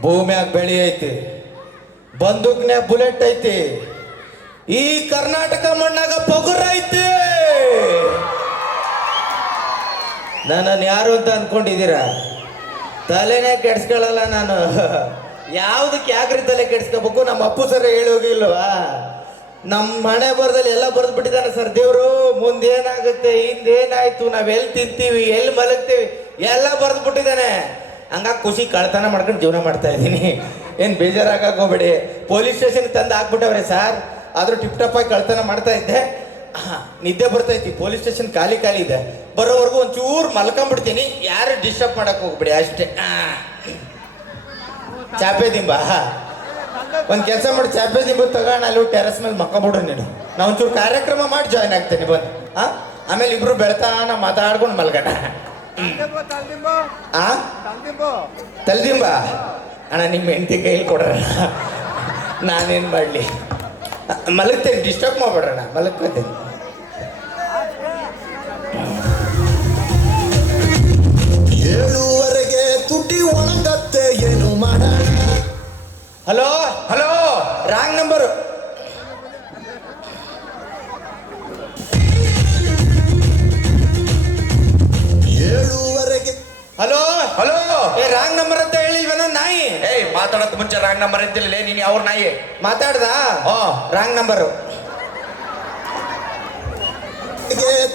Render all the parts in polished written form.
ಭೂಮ್ಯಾಗ ಬೆಳಿ ಐತಿ, ಬಂದೂಕ್ನ್ಯಾಗ ಬುಲೆಟ್ ಐತಿ, ಈ ಕರ್ನಾಟಕ ಮಣ್ಣಾಗ ಪಗುರ ಐತಿ. ನನ್ನನ್ನು ಯಾರು ಅಂತ ಅನ್ಕೊಂಡಿದ್ದೀರಾ? ತಲೆನೇ ಕೆಡ್ಸ್ಕೊಳ್ಳಲ್ಲ ನಾನು. ಯಾವುದಕ್ಕೆ ಯಾಕ್ರಿ ತಲೆ ಕೆಡ್ಸ್ಕೋಬೇಕು? ನಮ್ಮ ಅಪ್ಪು ಸರ್ ಹೇಳಿ ಹೋಗಿಲ್ವಾ? ನಮ್ಮ ಮನೆ ಬರದಲ್ಲಿ ಎಲ್ಲ ಬರೆದು ಬಿಟ್ಟಿದ್ದಾನೆ ಸರ್ ದೇವರು. ಮುಂದೇನಾಗುತ್ತೆ, ಹಿಂದೇನಾಯ್ತು, ನಾವ್ ಎಲ್ಲಿ ತಿಂತೀವಿ, ಎಲ್ಲಿ ಮಲಗ್ತೀವಿ ಎಲ್ಲ ಬರೆದು ಬಿಟ್ಟಿದ್ದಾನೆ. ಹಂಗಾಗಿ ಖುಷಿ ಕಳ್ತನ ಮಾಡ್ಕೊಂಡು ಜೀವನ ಮಾಡ್ತಾ ಇದ್ದೀನಿ. ಏನು ಬೇಜಾರಾಗಕ್ಕೆ ಹೋಗ್ಬೇಡಿ. ಪೊಲೀಸ್ ಸ್ಟೇಷನ್ಗೆ ತಂದು ಹಾಕ್ಬಿಟ್ಟವ್ರೆ ಸರ್. ಆದರೂ ಟಿಪ್ ಟಾಪ್ ಆಗಿ ಕಳ್ತನ ಮಾಡ್ತಾ ಇದ್ದೆ. ನಿದ್ದೆ ಬರ್ತೈತಿ. ಪೊಲೀಸ್ ಸ್ಟೇಷನ್ ಖಾಲಿ ಇದೆ. ಬರೋವರೆಗೂ ಒಂಚೂರು ಮಲ್ಕೊಂಡ್ಬಿಡ್ತೀನಿ. ಯಾರು ಡಿಸ್ಟರ್ಬ್ ಮಾಡಕ್ಕೆ ಹೋಗ್ಬಿಡಿ ಅಷ್ಟೇ. ಚಾಪೆ ದಿಂಬ ಒಂದು ಕೆಲಸ ಮಾಡಿ, ಚಾಪೆ ದಿಂಬು ತಗೊಂಡು ಅಲ್ಲಿ ಟೆರಸ್ ಮೇಲೆ ಮಕ್ಕೊಂಬಿಡು ನೀನು. ನಾ ಒಂಚೂರು ಕಾರ್ಯಕ್ರಮ ಮಾಡಿ ಜಾಯ್ನ್ ಆಗ್ತೇನೆ ಬಂದು. ಆಮೇಲೆ ಇಬ್ರು ಬೆಳ್ತಾನ ಮಾತಾಡ್ಕೊಂಡು ಮಲ್ಗಣ. ತಲೆದಿಂಬ ಅಣ್ಣ ನಿಮ್ಮ ಹೆಂಡತಿ ಕೈಲಿ ಕೊಡ್ರ, ನಾನೇನು ಮಾಡಲಿ? ಮಲಗ್ತೇನೆ, ಡಿಸ್ಟರ್ಬ್ ಮಾಡ್ಬೇಡ್ರಣ, ಮಲಗ್ತೇನೆ. ಏಳುವರೆಗೆ ತುಟಿ ಒಣಗತ್ತೆ, ಏನು ಮಾಡೋಣ? Hello hello, wrong number. ಏಳುವರೆಗೆ. ಹಲೋ ಹಲೋ, ಏ ರಾಂಗ್ ನಂಬರ್ ಅಂತ ಹೇಳಿಲ್ವೇನೋ ನಾಯಿ? ಏಯ್ ಮಾತಾಡಕ್ ಮುಂಚೆ ರಾಂಗ್ ನಂಬರ್ ಅಂತಿಲ್ಲ ನೀನು. ಅವ್ರ ನಾಯಿ ಮಾತಾಡ್ದ? Wrong number.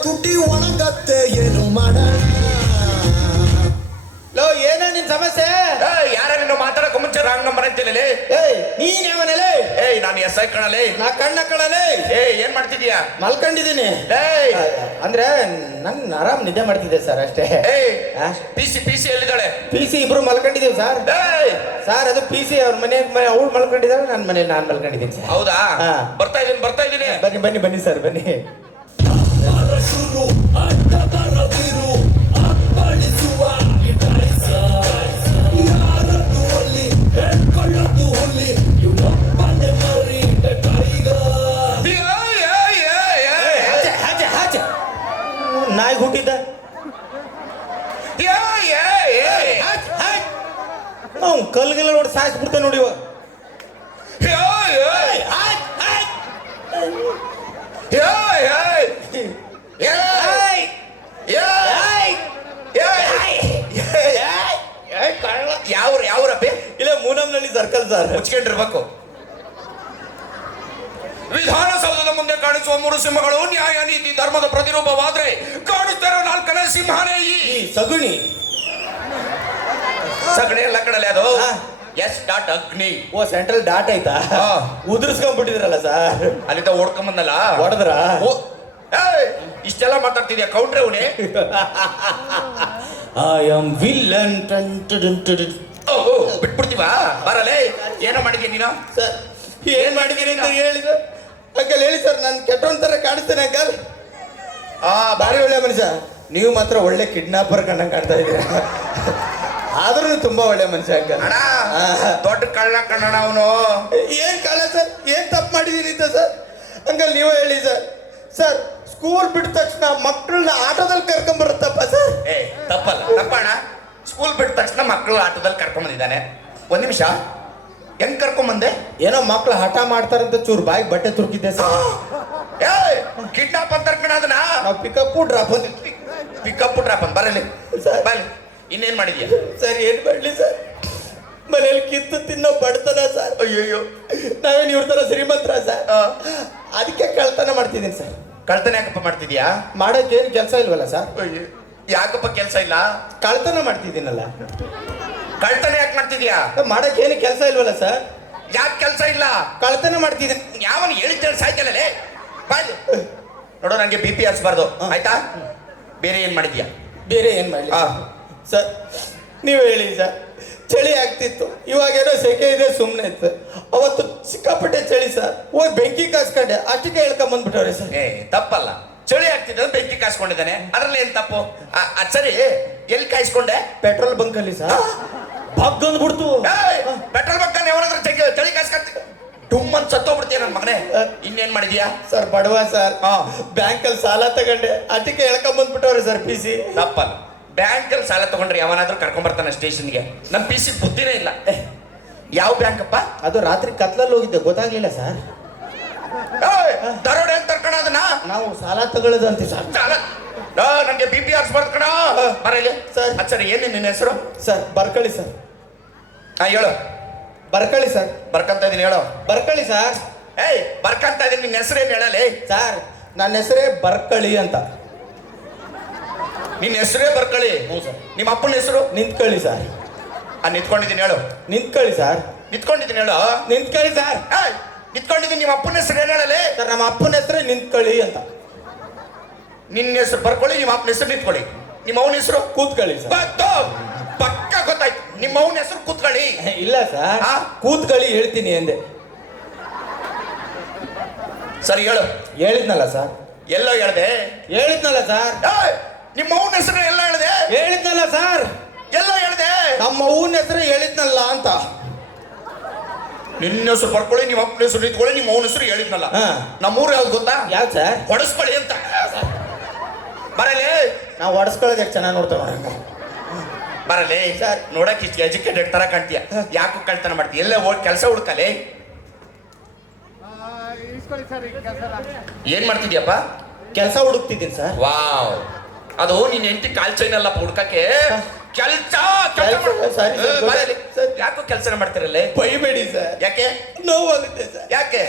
ತುಟಿ ಒಣಗತ್ತೆ, ಏನು ಮಾಡೋಣ? ಲೋ ಏನೋ ನಿನ್ ಸಮಸ್ಯೆ? ಯಾರ ನೀನು ಮಾತಾಡಕ್ ಮುಂಚೆ ರಾಂಗ್ ನಂಬರ್ ಅಂತಿಲ್ಲ. ಏಯ್ ನೀನ್ ಯಾವನಲೇ? ಏಯ್ ನಾನು ಎಸ್ ಐ ಕಣಲೇ. ನಾ ಕಣ್ಣ ಕಳಲೇ. ಏನ್ ಮಾಡ್ತಿದ್ಯಾ? ಮಲ್ಕೊಂಡಿದ್ದೀನಿ. ಏಯ್ ಅಂದ್ರೆ ನನ್ ಆರಾಮ್ ನಿದ್ದೆ ಮಾಡ್ತಿದ್ದೆ ಸರ್ ಅಷ್ಟೇ. ಏಯ್ ಪಿಸಿ ಎಲ್ಲಿದ್ದಾಳೆ? PC ಇಬ್ರು ಮಲ್ಕೊಂಡಿದೀವಿ ಸರ್. ಸರ್ ಅದು PC ಅವ್ರ ಮನೆ ಅವ್ಳು ಮಲ್ಕೊಂಡಿದ್ದಾಳೆ, ನನ್ನ ಮನೇಲಿ ನಾನು ಮಲ್ಕೊಂಡಿದ್ದೀನಿ ಸರ್. ಹೌದಾ? ಬರ್ತಾ ಇದೀನಿ. ಬನ್ನಿ ಬನ್ನಿ ಬನ್ನಿ ಸರ್ ಬನ್ನಿ. ನಾಯಿ ಹುಟ್ಟಿದ್ದ ಅವ್ನು ಕಲ್ಗೆಲ್ಲ ನೋಡಿ ಸಾಯಿಸ್ಬಿಡ್ತಾನೆ ನೋಡಿ. ಯಾವ್ರಪ್ಪೆ? ಇಲ್ಲ ಮೂನಂನಲ್ಲಿ ಸರ್ಕಲ್ ಸರ್. ಮುಚ್ಕೊಂಡಿರ್ಬೇಕು. ವಿಧಾನಸೌಧದ ಮುಂದೆ ಕಾಣಿಸುವ 3 ಸಿಂಹಗಳು ನ್ಯಾಯ ನೀತಿ ಧರ್ಮದ ಪ್ರತಿರೂಪವಾದ್ರೆ ಕಾಣುತ್ತಿರೋ 4ನೇ ಸಿಂಹನೇ ಈ ಸಗುಣಿ. ಸಗಣಿ ಎಲ್ಲ ಕಡಲೆ ಅದು. ಎಸ್ ಡಾಟ್ ಅಗ್ನಿ. ಓ ಸೆಂಟ್ರಲ್ ಡಾಟ್ ಆಯ್ತಾ? ಉದುರಿಸ್ಕೊಂಡ್ಬಿಟ್ಟಿದ್ರಲ್ಲ ಸರ್. ಅಲ್ಲಿಂದ ಓಡ್ಕೊಂಬಂದಲ್ಲ, ಹೊಡೆದ್ರ? ಇಷ್ಟೆಲ್ಲ ಮಾತಾಡ್ತಿದ್ಯಾ ಕೌಂಟ್ರೆ ಅವನೇ? I am villain. ಬಿಟ್ಬಿಡ್ತೀವ ಬರಲೇ. ಏನೋ ಮಾಡಿದ್ಯಾ ನೀನು? ಸರ್ ಏನ್ ಮಾಡಿದೀನಿ ಅಂತ ಹೇಳಿದ್ರು ಅಂಕಲ್ ಹೇಳಿ ಸರ್. ನಾನು ಕೆಟ್ಟವನ್ ತರ ಕಾಣಿಸ್ತೇನೆ ಅಂಕಲ್. ಭಾರಿ ಒಳ್ಳೆ ಮನುಷ್ಯ. ನೀವು ಮಾತ್ರ ಒಳ್ಳೆ ಕಿಡ್ನಾಪರ್ ಕಂಡಂಗೆ ಕಾಣ್ತಾ ಇದ್ದೀರಾ. ಆದ್ರೂ ತುಂಬಾ ಒಳ್ಳೆ ಮನುಷ್ಯ ಅಂಕಲ್. ದೊಡ್ಡ ಕಳ್ಳ ಕಣ್ಣಣ ಅವನು. ಏನ್ ಕಳ್ಳ ಸರ್? ಏನ್ ತಪ್ಪು ಮಾಡಿದೀನಿ ಅಂತ ಸರ್? ಅಂಕಲ್ ನೀವೇ ಹೇಳಿ ಸರ್. ಸರ್ ಸ್ಕೂಲ್ ಬಿಟ್ಟ ತಕ್ಷಣ ಮಕ್ಕಳನ್ನ ಆಟೋದಲ್ಲಿ ಕರ್ಕೊಂಡ್ ಬರುತ್ತಪ್ಪ ಸರ್? ತಪ್ಪಣ್ಣ. ಸ್ಕೂಲ್ ಬಿಟ್ಟ ತಕ್ಷಣ ಮಕ್ಕಳು ಆಟೋದಲ್ಲಿ ಕರ್ಕೊಂಡ್ ಬಂದಿದ್ದಾನೆ. ಒಂದ್ ನಿಮಿಷ, ಹೆಂಗ್ ಕರ್ಕೊಂಬಂದೆ? ಏನೋ ಮಕ್ಳು ಹಠ ಮಾಡ್ತಾರಂತ ಚೂರು ಬಾಯಿಗೆ ಬಟ್ಟೆ ತುರುಕಿದ್ದೆ ಸರ್. ಕಿಡ್ನಾಪ್ ಅಂತ ಅದನ್ನ ನಾವು ಪಿಕಪ್ ಡ್ರಾಪ್ ಪಿಕಪ್ ಡ್ರಾಪ್ ಅಂತ ಬರಲಿ ಸರ್. ಬರಲಿ. ಇನ್ನೇನ್ ಮಾಡಿದ್ಯಾ? ಸರ್ ಏನ್ ಮಾಡ್ಲಿ ಸರ್? ಮನೇಲಿ ಕಿತ್ತು ತಿನ್ನೋ ಬಡತನ ಸರ್. ಅಯ್ಯೋ, ನಾವೇನು ಇವ್ರ ತರ ಶ್ರೀಮಂತರ ಸರ್? ಅದಕ್ಕೆ ಕಳ್ತನ ಮಾಡ್ತಿದ್ದೀನಿ ಸರ್. ಕಳ್ತನ ಯಾಕಪ್ಪ ಮಾಡ್ತಿದ್ಯಾ? ಮಾಡೋಕೆ ಏನು ಕೆಲಸ ಇಲ್ವಲ್ಲ ಸರ್? ಯಾಕಪ್ಪ ಕೆಲಸ ಇಲ್ಲ? ಕಳ್ತನ ಮಾಡ್ತಿದ್ದೀನಲ್ಲ. ಕಳ್ತನ ಯಾಕೆ ಮಾಡ್ತಿದ್ಯಾ? ಮಾಡೋಕೆ ಏನು ಕೆಲಸ ಇಲ್ವಲ್ಲ ಸರ್? ಯಾಕೆ ಕೆಲಸ ಇಲ್ಲ? ಕಳ್ತನ ಮಾಡ್ತಿದ್ದೀನಿ. ಯಾವನು ಹೇಳಿದ್ದೇಳಿ ಸಾಯ್ತಲ್ಲೇ ಬಾಯ್. ನೋಡೋ ನಂಗೆ BP ಹಚ್ಬಾರ್ದು ಆಯ್ತಾ? ಬೇರೆ ಏನ್ ಮಾಡಿದ್ಯಾ? ಬೇರೆ ಏನ್ ಮಾಡ್ಲಿ ಸರ್? ನೀವು ಹೇಳಿ ಸರ್. ಚಳಿ ಆಗ್ತಿತ್ತು, ಇವಾಗೇನೋ ಸೆಕೆ ಇದೆ ಸುಮ್ಮನೆ ಇತ್ತು. ಅವತ್ತು ಸಿಕ್ಕಾಪಟ್ಟೆ ಚಳಿ ಸರ್. ಹೋಗಿ ಬೆಂಕಿ ಕಾಸ್ಕೊಂಡೆ, ಅಷ್ಟಕ್ಕೆ ಹೇಳ್ಕೊಂಬಂದ್ಬಿಟ್ಟವ್ರೆ ಸರ್. ತಪ್ಪಲ್ಲ, ಚಳಿ ಆಗ್ತಿದ್ದ ಬೆಂಕಿ ಕಾಯಿಸ್ಕೊಂಡಿದ್ದಾನೆ, ಅದ್ರಲ್ಲಿ ಏನ್ ತಪ್ಪು? ಸರಿ, ಎಲ್ಲಿ ಕಾಯಿಸ್ಕೊಂಡೆ? ಪೆಟ್ರೋಲ್ ಬಂಕ್ ಅಲ್ಲಿ ಸರ್. ಬಗ್ಗಂದ್ಬಿಡ್ತು. ಪೆಟ್ರೋಲ್ ಬಂಕ್ ಅಲ್ಲಿ ಯಾವನಾದ್ರೂ ಚಳಿ ಕಾಯಿಸ್ಕೊಂತ ಡುಮ್ ಅಂತ ಸತ್ತೋಗ್ಬಿಡ್ತೀಯ ನನ್ನ ಮಗನೇ. ಇನ್ನೇನ್ ಮಾಡಿದ್ಯಾ? ಸರ್ ಬಡವ ಸರ್. ಬ್ಯಾಂಕಲ್ಲಿ ಸಾಲ ತಗೊಂಡೆ, ಅದಕ್ಕೆ ಹೇಳ್ಕೊಂಬಂದ್ಬಿಟ್ಟವ್ರೆ ಸರ್ PC. ತಪ್ಪಲ್ಲ, ಬ್ಯಾಂಕಲ್ಲಿ ಸಾಲ ತಗೊಂಡ್ರೆ ಯಾವನಾದ್ರೂ ಕರ್ಕೊಂಡ್ ಬರ್ತಾನೆ ಸ್ಟೇಷನ್ಗೆ. ನಮ್ಮ PC ಬುದ್ಧಿನೇ ಇಲ್ಲ. ಯಾವ ಬ್ಯಾಂಕ್ ಅಪ್ಪ? ಅದು ರಾತ್ರಿ ಕತ್ಲಲ್ಲಿ ಹೋಗಿದ್ದೆ, ಗೊತ್ತಾಗ್ಲಿಲ್ಲ ಸರ್. ಏಯ್, ದರೋಡೆ ಅಂತ ಕಣ ಅದನ್ನ. ನಾವು ಸಾಲ ತಗೊಳ್ಳೋದಂತೆ ಸರ್. ನನಗೆ ಬಿ ಪಿ ಆರ್ಸ್ಬಾರ್ದು ಕಣ. ಬರಲಿ ಸರ್. ಸರಿ, ಏನು ನಿನ್ನ ಹೆಸರು? ಸರ್ ಬರ್ಕಳಿ ಸರ್. ಹೇಳು. ಬರ್ಕಳಿ ಸರ್. ಬರ್ಕಂತ ಇದೀನಿ, ಹೇಳು. ಬರ್ಕಳಿ ಸರ್. ಏಯ್, ಬರ್ಕಂತ ಇದೀನಿ, ನಿನ್ನ ಹೆಸರು ಏನು ಹೇಳಲಿ? ಸರ್ ನನ್ನ ಹೆಸರೇ ಬರ್ಕಳಿ ಅಂತ. ನಿನ್ನ ಹೆಸರೇ ಬರ್ಕಳಿ? ಹ್ಞೂ ಸರ್. ನಿಮ್ಮ ಅಪ್ಪನ ಹೆಸರು? ನಿಂತ್ಕೊಳ್ಳಿ ಸರ್. ನಿಂತ್ಕೊಂಡಿದ್ದೀನಿ, ಹೇಳು. ನಿಂತ್ಕೊಳ್ಳಿ ಸರ್. ನಿಂತ್ಕೊಂಡಿದ್ದೀನಿ, ಹೇಳು. ನಿಂತ್ಕೊಳ್ಳಿ ಸರ್. ಏಯ್, ನಿಂತ್ಕೊಂಡಿದ್ದೀನಿ. ನಿಮ್ಮ ಅಪ್ಪನ ಹೆಸರು ಏನು ಹೇಳಲಿ? ಸರ್ ನಮ್ಮ ಅಪ್ಪನ ಹೆಸರೇ ನಿಂತ್ಕೊಳ್ಳಿ ಅಂತ. ನಿನ್ನ ಹೆಸರು ಬರ್ಕೊಳ್ಳಿ, ನಿಮ್ಮ ಅಪ್ಪನ ಹೆಸರು ನಿಂತ್ಕೊಳ್ಳಿ. ನಿಮ್ಮ ಅವನ ಹೆಸರು? ಕೂತ್ಕೊಳ್ಳಿ ಸರ್. ಗೊತ್ತು, ಪಕ್ಕ ಗೊತ್ತಾಯ್ತು. ನಿಮ್ಮ ಅವನ ಹೆಸರು ಕೂತ್ಕೊಳ್ಳಿ. ಇಲ್ಲ ಸರ್, ಆ? ಕೂತ್ಕೊಳ್ಳಿ ಹೇಳ್ತೀನಿ ಎಂದೆ. ಸರಿ, ಹೇಳು. ಹೇಳಿದ್ನಲ್ಲ ಸರ್. ಎಲ್ಲೋ ಹೇಳ್ದೆ? ಹೇಳಿದ್ನಲ್ಲ ಸರ್. ಏಯ್, ನಿಮ್ಮ ಅವನ ಹೆಸರು ಎಲ್ಲ ಹೇಳ್ದೆ? ಹೇಳಿದ್ನಲ್ಲ ಸರ್. ಎಲ್ಲ ಹೇಳ್ದೆ? ನಮ್ಮ ಅವನ ಹೆಸರು ಹೇಳಿದ್ನಲ್ಲ ಅಂತ. ನಿನ್ನ ಹೆಸರು ಬರ್ಕೊಳ್ಳಿ, ನಿಮ್ಮ ಅಪ್ಪನ ಹೆಸರು ನಿಂತ್ಕೊಳ್ಳಿ, ನಿಮ್ಮ ಅವನ ಹೆಸರು ಹೇಳಿದ್ನಲ್ಲ. ಹಾ. ನಮ್ಮೂರು ಯಾವ್ದು ಗೊತ್ತಾ? ಯಾವ್ದು ಸರ್? ಹೊಡಸ್ಕೊಳ್ಳಿ ಅಂತ. ಬರಲಿ. ನಾವು ಹೊಡ್ಸ್ಕೊಳ್ಳೋದು ಎಷ್ಟು ಚೆನ್ನಾಗಿ ನೋಡ್ತೇವೆ ನೋಡಂಗ. ಬರಲಿ ಸರ್. ನೋಡಕ್ ಇಷ್ಟು ಎಜುಕೇಟೆಡ್ ತರ ಕಾಣ್ತೀಯ. ಯಾಕೋ ಕಳ್ತನ ಮಾಡ್ತೀಯ? ಎಲ್ಲ ಹೋಗಿ ಕೆಲಸ ಹುಡ್ಕಲಿ. ಏನ್ ಮಾಡ್ತಿದ್ಯಪ್ಪ? ಕೆಲಸ ಹುಡುಕ್ತಿದ್ದೀನಿ ಸರ್. ವಾವ್, ಅದು ನಿನ್ನ ಹೆಂಡತಿ ಕಾಲ್ ಚೈನ್ ಅಲ್ಲಪ್ಪ ಹುಡ್ಕಕ್ಕೆ. ಕೆಲ್ಸ ಸರಿ, ಸರಿ. ಯಾಕೋ ಕೆಲಸ ಮಾಡ್ತಿರಲ್ಲ? ಬೈಬೇಡಿ ಸರ್. ಯಾಕೆ ನೋವಾಗುತ್ತೆ ಸರ್. ಯಾಕೆ?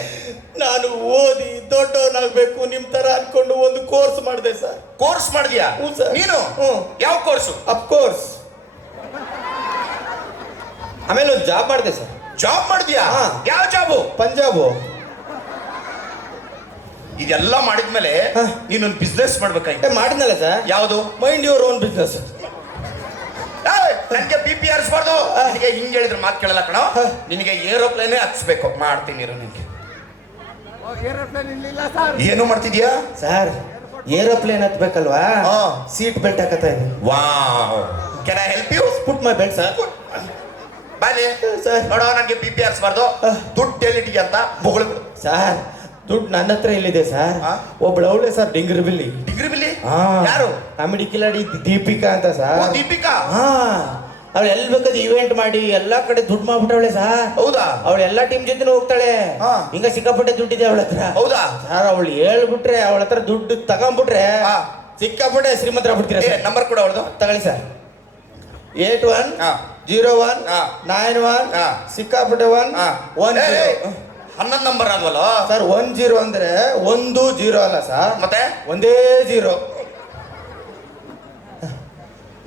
ನಾನು ಓದಿ ದೊಡ್ಡವನಾಗಬೇಕು ನಿಮ್ ತರ ಅನ್ಕೊಂಡು ಒಂದು ಕೋರ್ಸ್ ಮಾಡಿದೆ ಸರ್. ಕೋರ್ಸ್ ಮಾಡಿದ್ಯಾ? ಹ್ಞೂ ಸರ್. ನೀನು ಹ್ಞೂ. ಯಾವ ಕೋರ್ಸು? ಅಫ್ಕೋರ್ಸ್. ಆಮೇಲೆ ಒಂದು ಜಾಬ್ ಮಾಡಿದೆ ಸರ್. ಜಾಬ್ ಮಾಡಿದ್ಯಾ? ಹಾ. ಯಾವ ಜಾಬು? ಪಂಜಾಬು. ಇದೆಲ್ಲ ಮಾಡಿದ್ಮೇಲೆ ಹಾ. ನೀನೊಂದು ಬಿಸ್ನೆಸ್ ಮಾಡ್ಬೇಕಾಯ್ತು. ಮಾಡಿದ್ನಲ್ಲ ಸರ್. ಯಾವುದು? Mind your own business. ನನಗೆ ಬಿ ಪಿ ಆರಿಸ್ಬಾರ್ದು. ನಿನಗೆ ಹಿಂಗೆ ಹೇಳಿದ್ರೆ ಮಾತು ಕೇಳಲ್ಲ ಕಣೋ. ನಿನಗೆ ಏರೋಪ್ಲೇನೇ ಹಚ್ಬೇಕು. ಮಾಡ್ತೀನಿ ಇರು. ನಿನಗೆ ಏನು ಮಾಡ್ತಿದ್ಯಾ ಸರ್? ಏರೋಪ್ಲೇನ್ ಹತ್ಬೇಕಲ್ವಾ? ಹಾ. ಸೀಟ್ ಬೆಲ್ಟ್ ಹಾಕತ್ತಾ ಇದ್ದೀನಿ. Wow, can I help you? Put my belt sir. ಬಾಲಿ ಸರ್. ನೋಡೋ, ನನಗೆ ಬಿ ಪಿ ಆರಿಸ್ಬಾರ್ದು. ದುಡ್ಡು ಎಲ್ಲಿಟ್ಟಿಗೆ ಅಂತ ಬೊಗಳು ಬಿಡು. ಸರ್ ದುಡ್ಡು ನನ್ನ ಹತ್ರ ಇಲ್ಲಿದೆ ಸರ್. ಹಾ? ಒಬ್ಳು ಅವಳೆ ಸರ್, ಡಿಂಗ್ರಿ ಬಿಲ್ಲಿ. ಡಿಗ್ರಿ ಬಿಲ್ಲಿ? ಹಾ. ಯಾರು? ಕಾಮಿಡಿ ಕಿಲಾಡಿ ದೀಪಿಕಾ ಅಂತ ಓ, ಸರ್. ದೀಪಿಕಾ. ಹಾ, ಅವಳು ಎಲ್ಲಿ ಬೇಕಾದ್ರೆ ಇವೆಂಟ್ ಮಾಡಿ ಎಲ್ಲಾ ಕಡೆ ದುಡ್ಡು ಮಾಡ್ಬಿಟ್ಟವಳೆ ಸರ್. ಹೌದಾ? ಅವಳು ಎಲ್ಲಾ ಟೀಮ್ ಜೊತೆ ಹೋಗ್ತಾಳೆ. ಹಾ. ಹಿಂಗ ಸಿಕ್ಕಾಪಟ್ಟೆ ದುಡ್ಡಿದೆ ಅವಳ ಹತ್ರ. ಹೌದಾ? ಸರ್ ಅವಳು ಹೇಳ್ಬಿಟ್ರೆ, ಅವಳ ಹತ್ರ ದುಡ್ಡು ತಗೊಂಡ್ಬಿಟ್ರೆ ಹಾ. ಸಿಕ್ಕಾಪಟ್ಟೆ ಶ್ರೀಮಂತರಾಗ್ಬಿಡ್ತೀರ ಸರ್. ನಂಬರ್ ಕೂಡ ಅವಳದು ತಗೊಳ್ಳಿ ಸರ್. 8101 ಹಾ. 91 ಹಾ. ಸಿಕ್ಕಾಪಟ್ಟೆ 1 10. 11 ನಂಬರ್ ಆದ್ವಲ್ಲ ಸರ್ 10 ಅಂದ್ರೆ 10 ಅಲ್ಲ ಸರ್, ಮತ್ತೆ ಒಂದೇ 0.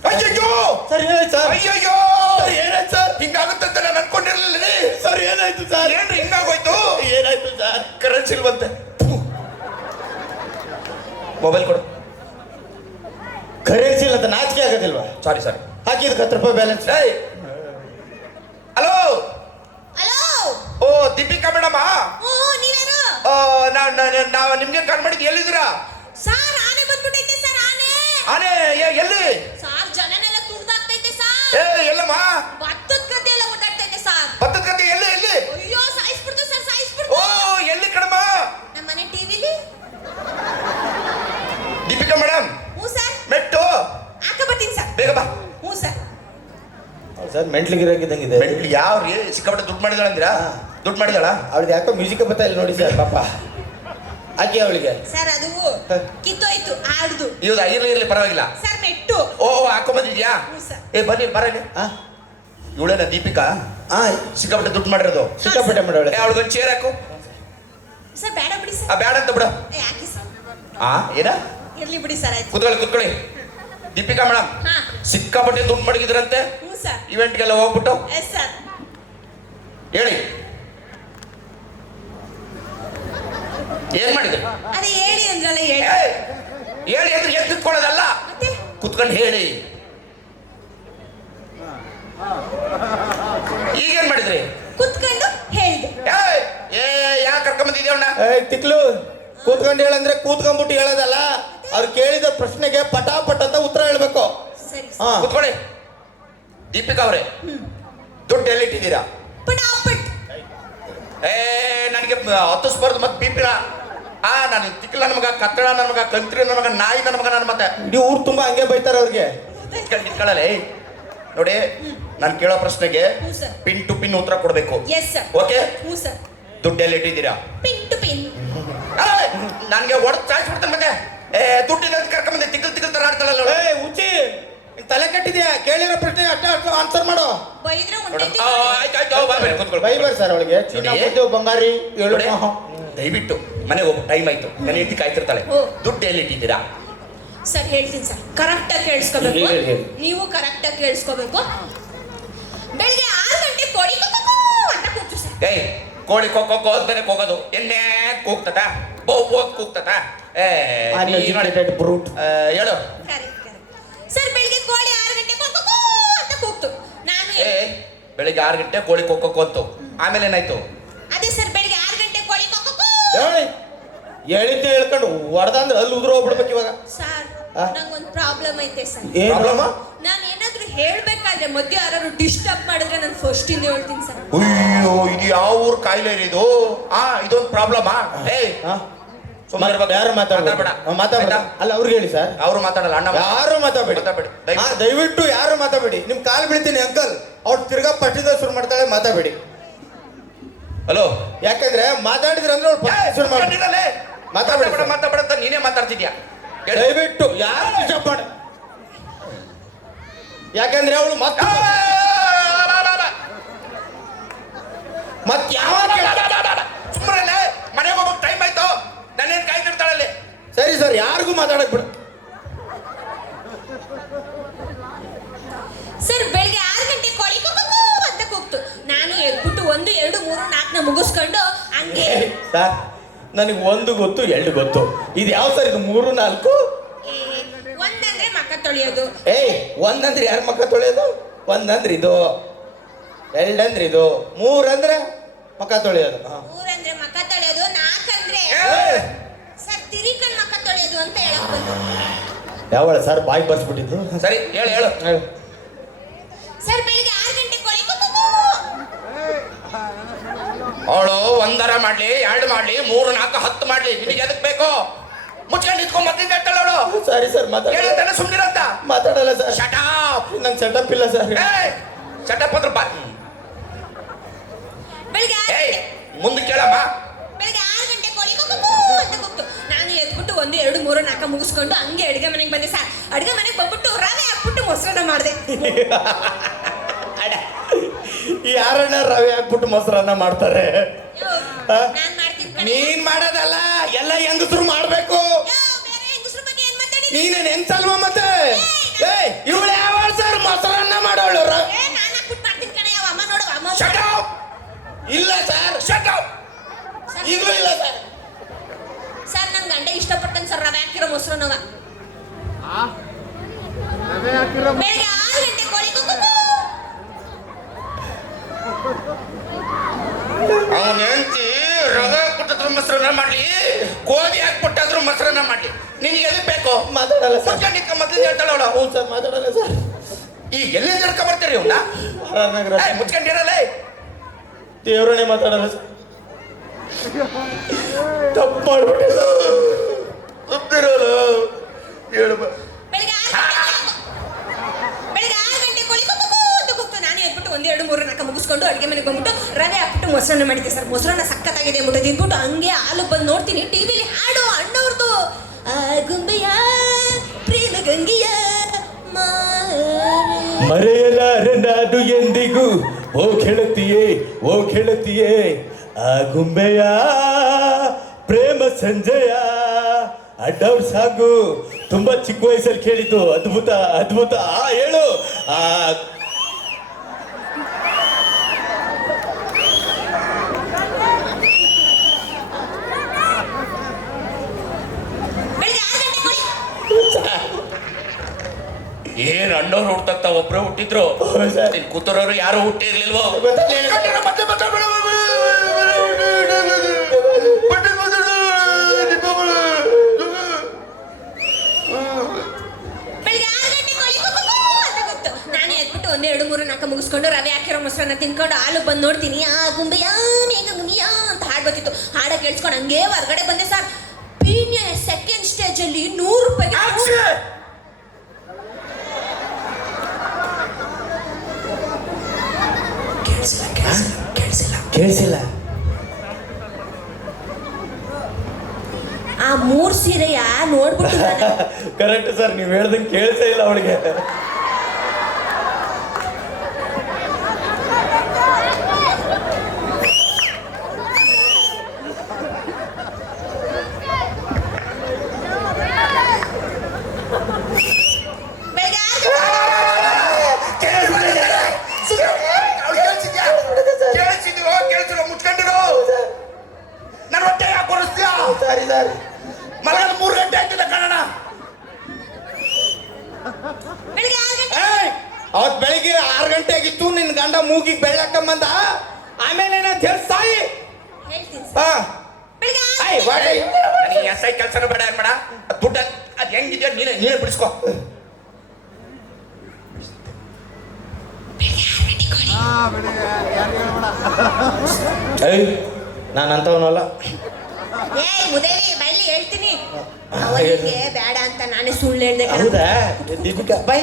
ಅಯ್ಯಯ್ಯೋ ಸರ್ ಏನಾಯ್ತು ಸರ್? ಅಯ್ಯಯ್ಯೋ ಸರ್ ಏನಾಯ್ತು ಸರ್? ಹಿಂಗಾಗುತ್ತೆ ಅಂತ ನಾನು ಅನ್ಕೊಂಡಿರ್ಲಿಲ್ಲ. ಸರ್ ಏನಾಯ್ತು ಸರ್? ಏನ್ರಿ ಹಿಂಗಾಗೋಯ್ತು? ಏನಾಯ್ತು ಸರ್? ಕರೆನ್ಸಿ ಇಲ್ವಂತೆ. ಮೊಬೈಲ್ ಕೊಡು. ಕರೆನ್ಸಿ ಇಲ್ಲ ಅಂತ ನಾಚಿಕೆ ಆಗೋದಿಲ್ವಾ? ಸಾರಿ ಸಾರಿ. ಹಾಕಿದ್ 10 ರೂಪಾಯಿ ಬ್ಯಾಲೆನ್ಸ್. ಹಲೋ. ಹಲೋ. ಓ, ದೀಪಿಕಾ ಮೇಡಮ್. ನೀವೇನು? ನಾವು ನಿಮ್ಗೆ ಕಾಲ್ ಮಾಡಿದ್ದು. ಎಲ್ಲಿದ್ದೀರಾ? ಸಾರ್ ಆನೆ ಬಂದ್ಬಿಟ್ಟೈತೆ ಸರ್. ಆನೆ ಆನೆ ಎಲ್ಲಿ? ಸಾರ್ ಜನನೆಲ್ಲ ತುಳ್ದಾಗ್ತೈತೆ ಸಾರ್. ಎಲ್ಲಮ್ಮ? ಭತ್ತದ ಗದ್ದೆ ಎಲ್ಲ ಓಡಾಡ್ತೈತೆ ಸಾರ್. ಭತ್ತದ ಗದ್ದೆ ಎಲ್ಲಿ? ಅಯ್ಯೋ ಸಾಯಿಸ್ಬಿಡ್ತು ಸರ್, ಓ, ಸಾಯಿಸ್ಬಿಡ್ತು. ಎಲ್ಲಿ ಕಣಮ್ಮ? ನಮ್ಮ ಮನೆ ಟಿವಿಲಿ. ದೀಪಿಕಾ ಮೇಡಮ್, ಹ್ಞೂ ಸರ್. ಮೆಟ್ಟು ಹಾಕ ಬರ್ತೀನಿ ಸರ್. ಬೇಗ ಬಾ. ಹ್ಞೂ ಸರ್. ಸರ್ ಮೆಂಟ್ಲಿಗಿರಂಗಿದ್ದಂಗಿದೆ. ಮೆಂಟ್ಲಿ ಯಾವ್ರಿ? ಸಿಕ್ಕಾಪಟ್ಟೆ ದುಡ್ಡು ಮಾಡಿದಾಳ ಅಂದಿರಾ? ದುಡ್ಡು ಮಾಡಿದಾಳ? ಅವಳಿಗೆ ಯಾಕೋ ಮ್ಯೂಸಿಕ್ ಬರ್ತಾ ಇಲ್ಲ ನೋಡಿ ಸರ್. ಪಾಪ ಹಾಕಿ ಅವಳಿಗೆ. ಸರ್ ಅದು ಕಿತ್ತೋಯ್ತು ಆಡ್ದು. ಇರ್ಲಿ ಪರವಾಗಿಲ್ಲ. ಸರ್ ಮೆಟ್ಟು. ಓ, ಹಾಕೊ ಬಂದಿದ್ಯಾ? ಹ್ಞೂ ಸರ್. ಬನ್ನಿ ಬರಲಿ. ಇವಳೇನ ದೀಪಿಕಾ? ಸಿಕ್ಕಾಪಟ್ಟೆ ದುಡ್ಡು ಮಾಡಿರೋದು. ಸಿಕ್ಕಾಪಟ್ಟೆ ಮಾಡವಳೆ. ಅವಳಿಗೊಂದು ಚೇರ್ ಹಾಕು. ಸರ್ ಬೇಡ ಬಿಡಿ ಸರ್. ಬೇಡ ಅಂತ ಬಿಡು. ಯಾಕೆ ಸರ್? ಏನ? ಇರ್ಲಿ ಬಿಡಿ ಸರ್, ಆಯ್ತು. ಕೂತ್ಕೊಳ್ಳಿ. ದೀಪಿಕಾ ಮೇಡಮ್, ಹಾ. ಸಿಕ್ಕಾಪಟ್ಟೆ ದುಡ್ಡು ಮಡಗಿದ್ರಂತೆ ಹ್ಞೂ ಸರ್. ಇವೆಂಟ್ಗೆಲ್ಲ ಹೋಗ್ಬಿಟ್ಟು. Yes sir. ಹೇಳಿ ಏನ್ ಮಾಡಿದ್ರಿ? ಅದೇ ಹೇಳಿ ಅಂದ್ರಲ್ಲ, ಹೇಳಿ. ಹೇಳಿ ಅಂದ್ರೆ ಎದ್ದು ಕುತ್ಕೊಳ್ಳೋದಲ್ಲ, ಮತ್ತೆ ಕುತ್ಕೊಂಡು ಹೇಳಿ. ಈಗೇನ್ ಮಾಡಿದ್ರಿ? ಕುತ್ಕೊಂಡು ಹೇಳಿದೆ. ಯಾಕೆ ಕರ್ಕೊಂಬಂದಿದ್ಯವಣ್ಣ? ತಿಕ್ಲು ಕೂತ್ಕೊಂಡು ಹೇಳಂದ್ರೆ ಕೂತ್ಕೊಂಡ್ಬಿಟ್ಟು ಹೇಳೋದಲ್ಲ. ಅವ್ರು ಕೇಳಿದ ಪ್ರಶ್ನೆಗೆ ಪಟಾಪಟ್ ಅಂತ ಉತ್ತರ ಹೇಳ್ಬೇಕು. ಸರಿ ಹಾ. ಕುತ್ಕೊಳ್ಳಿ. ದೀಪಿಕಾ ಅವರೇ, ದುಡ್ಡು ಎಲ್ಲಿಟ್ಟಿದ್ದೀರಾ? ಪಟಾಪಟ್. ನನಗೆ ಹತ್ತಿಸ್ಬಾರ್ದು ಮತ್ತೆ ಬಿಪಿನ. ನಾನು ತಿಕ್ಕಲ ನಮಗ, ಕತ್ತಳ ನಮಗ, ಕಂತ್ರಿ ನಮಗ, ನಾಯಿ ನಮಗ, ನನ್ನ ಮತ್ತೆ ಇಡೀ ಊರು ತುಂಬಾ ಹಂಗೆ ಬೈತಾರೆ ಅವ್ರಿಗೆ. ಇಟ್ಕೊಳ್ಳಲ್ಲ. ನೋಡಿ ನಾನು ಕೇಳೋ ಪ್ರಶ್ನೆಗೆ ಹ್ಞೂ ಸರ್. ಪಿನ್ ಟು ಪಿನ್ ಉತ್ತರ ಕೊಡ್ಬೇಕು. Yes sir. ಓಕೆ? ಹ್ಞೂ ಸರ್. ದುಡ್ಡು ಎಲ್ಲಿ ಇಟ್ಟಿದ್ದೀರಾ? Pin to pin. ನನಗೆ ಹೊಡೆದು ಚಾಯಿಸ್ಬಿಡ್ತಾನೆ ಮತ್ತೆ. ದುಡ್ಡಿನ ಕರ್ಕೊಂಬಂದೆ ತಿಕ್ಕಲ್ ತಿಕ್ಕಲ್ ತರ ಆಡ್ತಾಳಲ್ಲ ಅವಳು. ಏ ಹುಚ್ಚಿ ತಲೆ ಕೆಟ್ಟಿದ್ಯಾ? ಕೇಳಿರೋ ಪ್ರಶ್ನೆ ಅಷ್ಟ ಆನ್ಸರ್ ಮಾಡು. ಬೈದ್ರೆ ನೋಡು, ಹೊಂಟೈತಿ. ಆಯ್ತು ಬಾ ಬೇರೆ ಕೂತ್ಕೊಳ್ಳಿ. ಬೈಬರ್ ಸರ್ ಅವಳಿಗೆ ಚಿನ್ನ ನೋಡಿ. ಮುದ್ದು ಬಂಗಾರಿ ಏಳು ನೋಡಿ, ದಯವಿಟ್ಟು ಮನೆಗೆ ಹೋಗು, ಟೈಮ್ ಆಯ್ತು. ನನ್ನ ಹೆಂಡತಿ ಕಾಯ್ತಿರ್ತಾಳೆ. ಓ. ದುಡ್ಡು ಎಲ್ಲಿ ಇಟ್ಟಿದ್ದೀರಾ? ಸರ್ ಹೇಳ್ತೀನಿ ಸರ್, ಕರೆಕ್ಟಾಗಿ ಕೇಳಿಸ್ಕೋಬೇಕು. ಹೇಳಿ, ಹೇಳಿ. ನೀವು ಕರೆಕ್ಟಾಗಿ ಕೇಳಿಸ್ಕೋಬೇಕು. ಬೆಳಿಗ್ಗೆ 6 ಗಂಟೆ ಕೋಳಿ ಕುಕ್ಕು ಅಂತ ಕೂಗ್ತು ಸರ್. ಏಯ್ ಕೋಳಿ ಕೊಕ್ಕೋ ಅಂತಾನೆ ಕೂಗೋದು. ಎಣ್ಣೆ ಕೂಗ್ತದ ಬೋ ಕೂಗ್ತದ. ಅನ್ಎಜುಕೇಟೆಡ್ ಬ್ರೂಟ್. ಹೇಳು. ಕರೆಕ್ಟ್. ಸರ್ ಬೆಳಿಗ್ಗೆ ಕೋಳಿ 6 ಗಂಟೆ ಕುಕ್ಕು ಅಂತ ಕೂಗ್ತು. ನಾನು ಏ ಬೆಳಿಗ್ಗೆ 6 ಗಂಟೆ ಕೋಳಿ ಕೊಕ್ಕೋ ಅಂತು. ಆಮೇಲೆ ಏನಾಯ್ತು? ಅದೇ ಸರ್ ಬೆಳಿಗ್ಗೆ 6 ಗಂಟೆ ಕೋಳಿ ಕುಕ್ಕು. ಹೇಳಿದ್ದೆ ಹೇಳ್ಕೊಂಡು ಹೊಡೆದಂದ್ರೆ ಅಲ್ಲಿ ಉದುರು ಹೋಗ್ಬಿಡ್ಬೇಕು ಇವಾಗ. ಸರ್ ಆ? ನಂಗೊಂದು ಪ್ರಾಬ್ಲಮ್ ಐತೆ ಸರ್. ಏನು ಪ್ರಾಬ್ಲಮ? ನಾನು ಏನಾದ್ರೂ ಹೇಳ್ಬೇಕಾದ್ರೆ ಮಧ್ಯೆ ಯಾರು ಡಿಸ್ಟರ್ಬ್ ಮಾಡಿದ್ರೆ ನಾನು ಫಸ್ಟ್ ಇಂದ ಹೇಳ್ತೀನಿ ಸರ್. ಅಯ್ಯೋ ಇದು ಯಾವ ಊರ್ ಕಾಯಿಲೆ ಇದು? ಇದೊಂದು ಪ್ರಾಬ್ಲಮಾ? ಏಯ್ ಸುಮ್ಮನೆ ಇರ್ಬೇಕು. ಯಾರು ಮಾತಾಡ್ಬೇಡ. ಮಾತಾಡ್ಬೇಡ. ಅಲ್ಲ ಅವ್ರಿಗೆ ಹೇಳಿ ಸರ್. ಅವರು ಮಾತಾಡಲ್ಲ. ಅಣ್ಣ ಯಾರು ಮಾತಾಡ್ಬೇಡಿ. ಮಾತಾಡ್ಬೇಡಿ. ದಯವಿಟ್ಟು. ದಯವಿಟ್ಟು ಯಾರು ಮಾತಾಡ್ಬೇಡಿ. ನಿಮ್ ಕಾಲ್ ಬೀಳ್ತೀನಿ ಅಂಕಲ್. ಅವ್ರು ತಿರ್ಗಾ ಪಟ್ಟಿದ ಶುರು ಮಾಡ್ತಾಳೆ. ಮಾತಾಡ್ಬೇಡಿ. ಹಲೋ. ಯಾಕಂದ್ರೆ ಮಾತಾಡಿದ್ರೆ ಅಂದ್ರೆ ಅವ್ಳು ಪಟ್ಟಿ ಶುರು ಮಾಡ್ತಾಳೆ. ಮಾತಾಡ್ಬೇಡ. ಮಾತಾಡ ಅಂತ ನೀನೇ ಮಾತಾಡ್ತಿದ್ಯಾ? ದಯವಿಟ್ಟು ಯಾರು ಡಿಸ್ಟರ್ಬ್ ಮಾಡ. ಯಾಕಂದ್ರೆ ಅವಳು ಮತ್ತೆ ಯಾವ ಸುಮ್ಮನೆ ಮನೆಗೆ ಹೋಗೋಕೆ ಟೈಮ್ ಆಯ್ತು. ನನ್ನೇನು ಕಾಯ್ತಿರ್ತಾಳಲ್ಲಿ. ಸರಿ ಸರ್, ಯಾರಿಗೂ ಮಾತಾಡಕ್ ಬಿಡು. ಸರ್ ಬೆಳಿಗ್ಗೆ 6 ಗಂಟೆ ಕೋಳಿ ಕುಕ್ಕು ಅಂತ ಕೂಗ್ತು. ನಾನು ಎದ್ಬಿಟ್ಟು 1 2 3 4ನ ಮುಗಿಸ್ಕೊಂಡು ಹಂಗೆ ಸರ್ ನನಗೆ 1 ಗೊತ್ತು 2 ಗೊತ್ತು. ಇದು ಯಾವ ಸರ್? ಇದು 3 4. ಒಂದಂದ್ರೆ ಮಕ್ಕ ತೊಳೆಯೋದು. ಏಯ್ 1 ಅಂದ್ರೆ ಯಾರ ಮಕ್ಕ ತೊಳೆಯೋದು? 1 ಅಂದ್ರೆ ಇದು, 2 ಅಂದ್ರೆ ಇದು, 3 ಅಂದ್ರೆ ಮಕ್ಕ ತೊಳೆಯೋದು. 3 ಅಂದ್ರೆ ಮಕ್ಕ ತೊಳೆಯೋದು, 4 ಅಂದ್ರೆ ಸರ್ ತಿರಿಕಣ್ ಮಕ್ಕ ತೊಳೆಯೋದು ಅಂತ ಹೇಳಕ್ ಬಂತು. ಯಾವಳ ಸರ್ ಬಾಯಿ ಬರ್ಸ್ಬಿಟ್ಟಿದ್ದು? ಸರಿ ಹೇಳು. ಸರ್ ಬೆಳಿಗ್ಗೆ 6 ಗಂಟೆ ಕೋಳಿ ಕುಕ್ಕು. ಅವಳು 1 ಮಾಡ್ಲಿ 2 ಮಾಡ್ಲಿ 3 4 10 ಮಾಡ್ಲಿ, ನಿನಗೆ ಎದಕ್ ಬೇಕು? ಮುಚ್ಕೊಂಡು ನಿಂತ್ಕೊಂಡ್ ಮಕ್ಕಳಿಗೆ ಹೇಳ್ತಾಳ ಅವಳು. ಸರಿ ಸರ್ ಹೇಳಂತಾನೆ ಸುಮ್ಮನಿರಂತ. ಮಾತಾಡಲ್ಲ ಸರ್. ಶಟಾಪ್. ನಂಗೆ ಸೆಟಪ್ ಇಲ್ಲ ಸರ್. ಶಟಪ್ ಅಂದ್ರೆ ಬಾ. ಬೆಳಿಗ್ಗೆ 6 ಏಯ್ ಮುಂದೆ ಕೇಳಮ್ಮ. ಬೆಳಿಗ್ಗೆ 6 ಗಂಟೆ ಕೋಳಿ ಕುಕ್ಕು ಅಂತ ಕೂಗ್ತು. ನಾನು ಎದ್ಬಿಟ್ಟು 1 2 3 4 ಮುಗಿಸ್ಕೊಂಡು ಹಂಗೆ ಅಡುಗೆ ಮನೆಗೆ ಬಂದೆ ಸರ್. ಅಡುಗೆ ಮನೆಗೆ ಬಂದ್ಬಿಟ್ಟು ರವೆ ಹಾಕ್ಬಿಟ್ಟು ಮೊಸರನ್ನ ಮಾಡಿದೆ. ಯಾರನ್ನ ರವೆ ಹಾಕ್ಬಿಟ್ಟು ಮೊಸರನ್ನ ಮಾಡ್ತಾರೆ? ನಾನು ಮಾಡ್ತೀನಿ ಕಣೆ. ನೀನ್ ಮಾಡೋದಲ್ಲ, ಎಲ್ಲ ಹೆಂಗಸರು ಮಾಡ್ಬೇಕು. ಬೇರೆ ಹೆಂಗಸ್ರ ಬಗ್ಗೆ ಏನ್ ಮಾತಾಡಿ? ನೀನೇನ್ ಹೆಂಗ್ಸಲ್ವಾ ಮತ್ತೆ? ಇವಳು ಯಾವ ಸರ್ ಮೊಸರನ್ನ ಮಾಡೋಳು? ನಾನು ಹಾಕ್ಬಿಟ್ಟು ಮಾಡ್ತೀನಿ ಕಣೆ. ಯಾವ ಅಮ್ಮ ನೋಡು ಅಮ್ಮ. ಶಟಪ್. ಇಲ್ಲ ಸರ್. ಶಟಪ್. ಸರ್, ಈಗಲೂ ಇಲ್ಲ ಸರ್. ಸರ್ ನನ್ನ ಗಂಡ ಇಷ್ಟಪಡ್ತಾನೆ ಸರ್ ರವೆ ಹಾಕಿರೋ ಮೊಸರನ್ನವ. ಬೆಳಿಗ್ಗೆ 6 ಗಂಟೆ ಕೋಳಿ ಕುಕ್ಕು. ಅವನ ಹೆಂಡತಿ ರವೆ ಹಾಕ್ಬಿಟ್ಟದ್ರು ಮೊಸರನ್ನ ಮಾಡ್ಲಿ, ಗೋಧಿ ಹಾಕ್ಬಿಟ್ಟಾದ್ರು ಮೊಸರನ್ನ ಮಾಡ್ಲಿ, ನಿನಗೆ ಎದಕ್ ಬೇಕು? ಮಾತಾಡಲ್ಲ ಸರ್. ಮುಚ್ಕೊಂಡು ನಿಂತ್ಕೊಂಡ್ ಮೊದಲು ಹೇಳ್ತಾಳ ಅವಳು. ಹ್ಞೂ ಸರ್, ಮಾತಾಡಲ್ಲ ಸರ್. ಈಗ ಎಲ್ಲಿ ಜಡ್ಕ ಬರ್ತೀರಿ ಇವನ್ನ? ನಗರ ಮುಚ್ಕೊಂಡಿರಲ್ಲ. ದೇವ್ರನ್ನೇ ಮಾತಾಡಲ್ಲ ಸರ್. ತಪ್ಪು ಮಾಡ್ಬಿಟ್ಟೆ ಸರ್. ಒಪ್ಪಿರೋಲ್ಲ. ಹೇಳು ಬಾ. ಬೆಳಿಗ್ಗೆ 6 ಗಂಟೆ ಕೋಳಿ ಕುಕ್ಕು ಅಂತ ಕೂಗ್ತು. ನಾನು ಎದ್ಬಿಟ್ಟು 1 2 3 4 ಮುಗಿಸ್ಕೊಂಡು ಅಡುಗೆ ಮನೆಗೆ ಬಂದ್ಬಿಟ್ಟು ರವೆ ಹಾಕ್ಬಿಟ್ಟು ಮೊಸರನ್ನ ಮಾಡಿದ್ದೆ ಸರ್. ಮೊಸರನ್ನ ಸಖತ್ತಾಗಿದೆ ಅಂದ್ಬಿಟ್ಟು ತಿಂದ್ಬಿಟ್ಟು ಹಂಗೆ ಹಾಲು ಬಂದು ನೋಡ್ತೀನಿ ಟಿವಿಲಿ ಹಾಡು ಅಣ್ಣವ್ರದ್ದು. ಗುಂಬೆಯ ಪ್ರೇಮ ಗಂಗೆಯ ಮರೆಯಲಾರೆ ನಾನು ಎಂದಿಗೂ ಓ ಗೆಳತಿಯೇ, ಓ ಗೆಳತಿಯೇ, ಆ ಗುಂಬೆಯ ಪ್ರೇಮ ಸಂಜಯ ಅಡ್ಡವ್ರ ಸಾಗು. ತುಂಬಾ ಚಿಕ್ಕ ವಯಸ್ಸಲ್ಲಿ ಕೇಳಿದ್ದು. ಅದ್ಭುತ ಅದ್ಭುತ. ಹೇಳು. ಬೆಳಿಗ್ಗೆ 6 ಗಂಟೆ ಕೋಳಿ. ಏನ್ ಅಣ್ಣವ್ರು ಹುಡ್ತಕ್ತ ಒಬ್ರು ಹುಟ್ಟಿದ್ರು. ನಿನ್ ಕೂತರೋರು ಯಾರು ಹುಟ್ಟಿರ್ಲಿಲ್ವೋ? ಬೆಳಿಗ್ಗೆ 6 ಗಂಟೆ ಕೋಳಿ ಕುಕ್ಕು ಅಂತ ಕೂಗ್ತು. ನಾನು ಎದ್ಬಿಟ್ಟು 1 2 3 4 ಮುಗಿಸ್ಕೊಂಡು ರವೆ ಹಾಕಿರೋ ಮೊಸರನ್ನ ತಿನ್ಕೊಂಡು ಹಾಲು ಬಂದು ನೋಡ್ತೀನಿ. ಆ ಗುಂಬೆಯ ಮೇಘ ಗುಮಿಯ ಅಂತ ಹಾಡು ಬರ್ತಿತ್ತು. ಹಾಡ ಕೇಳಿಸ್ಕೊಂಡು ಹಂಗೆ ಹೊರಗಡೆ ಬಂದೆ ಸರ್. ಪೀಣ್ಯ ಸೆಕೆಂಡ್ ಸ್ಟೇಜ್ ಅಲ್ಲಿ 100 ರೂಪಾಯಿಗೆ ಕೇಳಿಸಿಲ್ಲ. ಆ 3 ಸೀರೆಯ ನೋಡ್ಬಿಟ್ಟು ನಾನು ಕರೆಕ್ಟ್ ಸರ್, ನೀವು ಹೇಳ್ದಂಗೆ ಕೇಳಿಸೇ ಇಲ್ಲ ಅವಳಿಗೆ. ಬೆಳಗ್ಗೆ 6 ಕೇಳಿಸಿದ್ರು ಮುಚ್ಕೊಂಡಿರು. ನನ್ನ ಹೊಟ್ಟೆ ಯಾಕೆ ಕೊಡಿಸ್ತೀಯ? Sorry sir. ಮಲಗದ 3 ಗಂಟೆ ಆಯ್ತಿಲ್ಲ ಕಣಣ. ಬೆಳಗ್ಗೆ 6 ಗಂಟೆ ಅವತ್ ಬೆಳಿಗ್ಗೆ 6 ಗಂಟೆ ಆಗಿತ್ತು, ನಿನ್ ಗಂಡ ಮೂಗಿಗೆ ಬೆಳ್ಳಕ್ಕಂಬಂದ. ಆಮೇಲೆ ಏನಂತ ಹೇಳಿ ಸಾಯಿ. ಹೇಳ್ತೀನಿ ಹಾ ಬೆಳಗ್ಗೆ ಆಯ್ ವಾಡೆ. ನನಗೆ ಎಸ್ ಐ ಕೆಲಸನೂ ಬೇಡ ಏನ್ ಬೇಡ. ದುಡ್ಡು ಅದು ಹೆಂಗಿದೆಯೋ ನೀನೇ ಬಿಡಿಸ್ಕೊ. ನಾನು ಅಂತವನಲ್ಲ. ಮುದೇವಿ ಬೈಲಿ ಹೇಳ್ತೀನಿ ಅವನಿಗೆ ಬೇಡ ಅಂತ ನಾನೇ ಸುಳ್ಳು ಹೇಳ್ದೆ ಕಣೋ. ಹೌದಾ ದೀಪಿಕಾ ಬೈ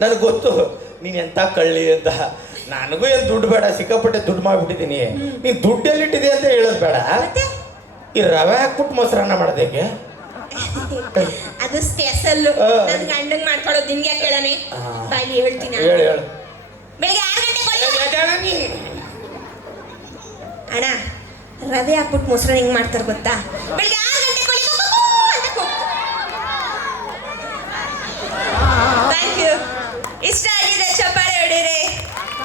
ನನಗೆ ಗೊತ್ತು ನೀನ್ ಎಂತ ಕಳ್ಳಿ ಅಂತ. ನನಗೂ ಏನು ದುಡ್ಡು ಬೇಡ, ಸಿಕ್ಕಾಪಟ್ಟೆ ದುಡ್ಡು ಮಾಡ್ಬಿಟ್ಟಿದ್ದೀನಿ. ನೀನ್ ದುಡ್ಡು ಎಲ್ಲಿಟ್ಟಿದೆ ಅಂತ ಹೇಳೋದು ಬೇಡ. ಮತ್ತೆ ಈ ರವೆ ಹಾಕ್ಬಿಟ್ಟು ಮೊಸರನ್ನ ಮಾಡೋದಕ್ಕೆ ಅದು ಸ್ಪೆಷಲ್ ನನ್ ಗಂಡಂಗ್ ಮಾಡ್ಕೊಳ್ಳೋದು ನಿನ್ಗೆ ಯಾಕೆ ಹೇಳನೆ. ಬೈಲಿ ಹೇಳ್ತೀನಿ ಹೇಳು ಹೇಳು. ಬೆಳಿಗ್ಗೆ 6 ಗಂಟೆ ನೀ ಅಣ್ಣ ರವೆ ಹಾಕ್ಬಿಟ್ಟು ಮೊಸರನ್ನ ಹೆಂಗ್ ಮಾಡ್ತಾರೆ ಗೊತ್ತಾ? ಬೆಳಿಗ್ಗೆ 6